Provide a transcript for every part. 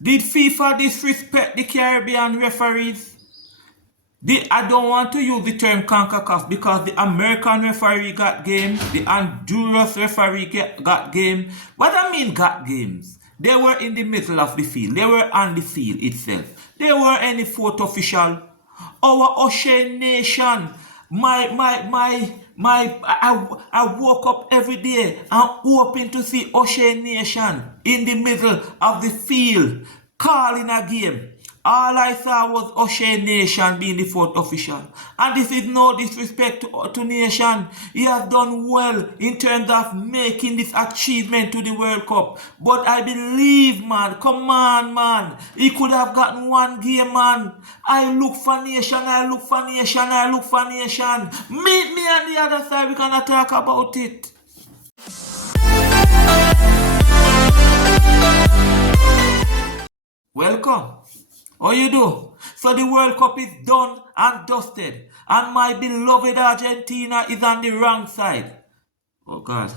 Did FIFA disrespect the Caribbean referees? I don't want to use the term CONCACAF because the American referee got games, the Honduras referee got game. What I mean got games? They were in the middle of the field. They were on the field itself. They were any fourth official. Our Oshane nation, I woke up every day and hoping to see Oshane nation in the middle of the field calling a game. All I saw was Oshane Nation being the fourth official. And this is no disrespect to Nation. He has done well in terms of making this achievement to the World Cup. But I believe, man, come on, man. He could have gotten one game, man. I look for Nation, I look for Nation, I look for Nation. Meet me on the other side, we're gonna talk about it. Welcome. How you do? So the World Cup is done and dusted. And my beloved Argentina is on the wrong side. Oh God.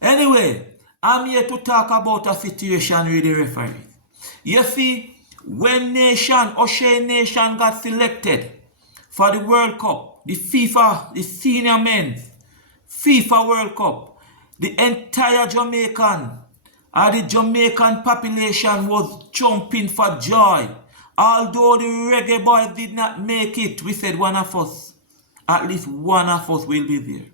Anyway, I'm here to talk about a situation with the referee. You see, when Oshane Nation got selected for the World Cup, the senior men's FIFA World Cup, the entire the Jamaican population was jumping for joy. Although the reggae boys did not make it, we said one of us, at least one of us will be there.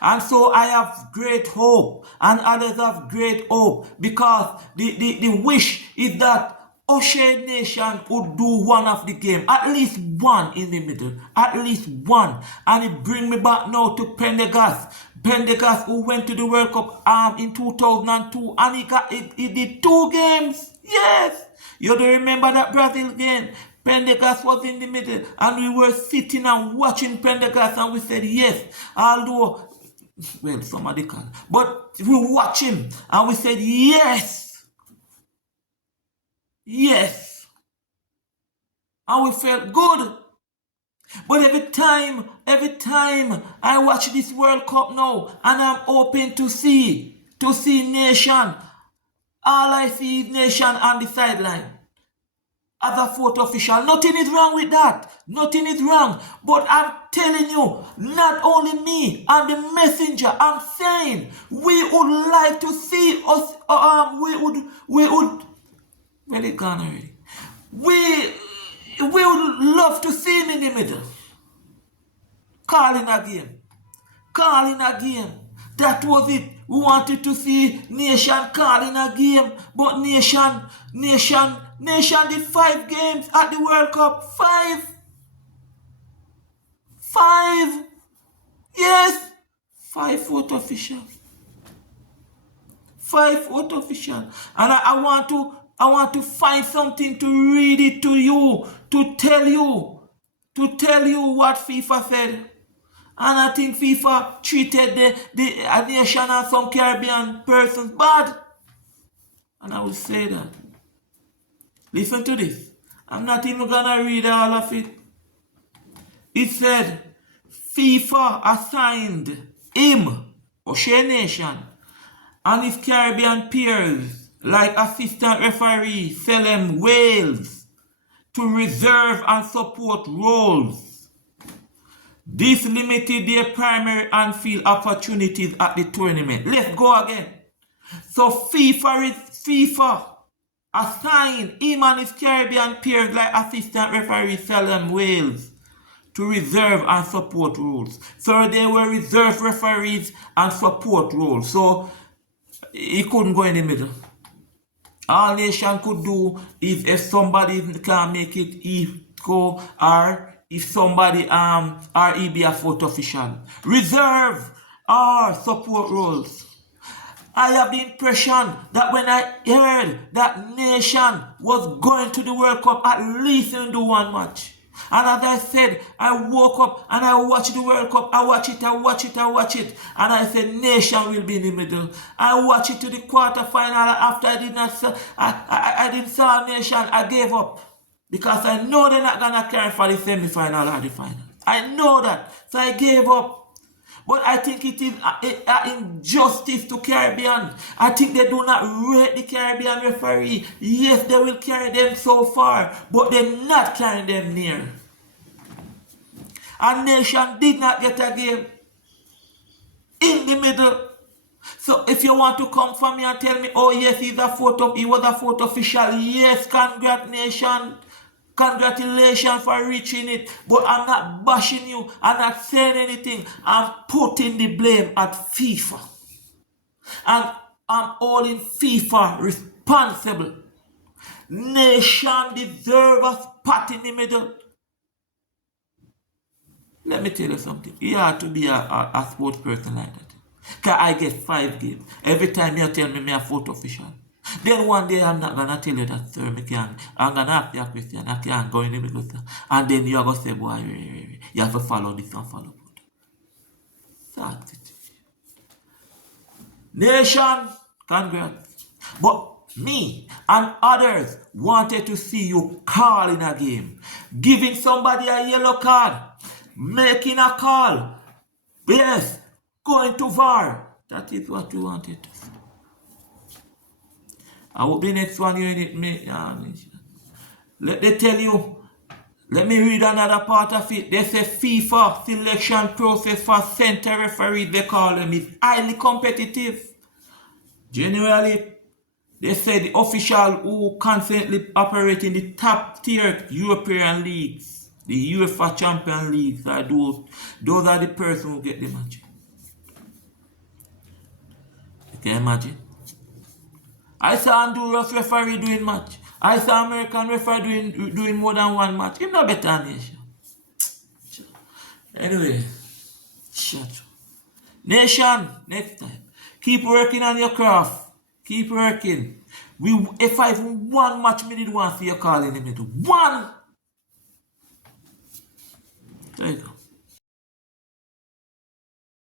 And so I have great hope, and others have great hope, because the wish is that Oshane Nation would do one of the game, at least one in the middle, at least one. And it brings me back now to Pendergast. Pendergast, who went to the World Cup in 2002, and he did 2 games. Yes, you don't remember that Brazil game? Pendergast was in the middle, and we were sitting and watching Pendergast, and we said yes. Although, well, somebody can, but we watch him, and we said yes. Yes. And we felt good. But every time I watch this World Cup now, and I'm hoping to see Nation, all I see is Nation on the sideline as a fourth official. Nothing is wrong with that. Nothing is wrong. But I'm telling you, not only me and the messenger, I'm saying we would like to see us, we would, well, it's gone already. We would love to see him in the middle. Calling a game. That was it. We wanted to see Nation calling a game. But Nation did 5 games at the World Cup. 5. Yes. 5 fourth officials. 5 fourth officials. And I want to find something to read it to you, to tell you what FIFA said. And I think FIFA treated the nation and some Caribbean persons bad. And I will say that. Listen to this. I'm not even gonna read all of it. It said, FIFA assigned him, Oshane Nation, and his Caribbean peers, like assistant referee Selem Wales, to reserve and support roles. This limited their primary and field opportunities at the tournament. Let's go again. So FIFA assigned him and his Caribbean peers, like assistant referee Selem Wales, to reserve and support roles. So they were reserve referees and support roles. So he couldn't go in the middle. All Nation could do is, if somebody can't make it, he go, or if somebody or he be a fourth official. Reserve or support roles. I have the impression that when I heard that Nation was going to the World Cup, at least in the one match. And as I said, I woke up and I watched the World Cup. I watch it. And I said, Nation will be in the middle. I watched it to the quarterfinal. After I didn't saw Nation, I gave up. Because I know they're not going to carry for the semi-final or the final. I know that. So I gave up. But I think it is an injustice to Caribbean. I think they do not rate the Caribbean referee. Yes, they will carry them so far, but they're not carrying them near. A nation did not get a game in the middle. So if you want to come for me and tell me, oh yes, he was a fourth official, yes, congratulations for reaching it. But I'm not bashing you, I'm not saying anything. I'm putting the blame at FIFA. And I'm holding FIFA responsible. Nation deserve a spot in the middle. Let me tell you something. You have to be a sports person like that. Because I get 5 games. Every time you tell me I'm a fourth official. Then one day I'm not going to tell you that, sir, I'm going to ask you a question. I can't go in the middle. And then you're going to say, boy, you have to follow this and follow that. That's it. Nation, congrats. But me and others wanted to see you calling a game. Giving somebody a yellow card. Making a call. Yes. Going to VAR. That is what we wanted to see. I hope the next one you in it. Let me tell you. Let me read another part of it. They say FIFA selection process for center referees, they call them, is highly competitive. Generally, they say the official who constantly operate in the top tier European leagues, the UEFA Champions Leagues, are those are the person who get the match. You can imagine. I saw Honduras referee doing match. I saw American referee doing more than one match. It's not better nation. Anyway, shut. Nation, next time. Keep working on your craft. Keep working. If I even one match me did want to see you call in the middle. One!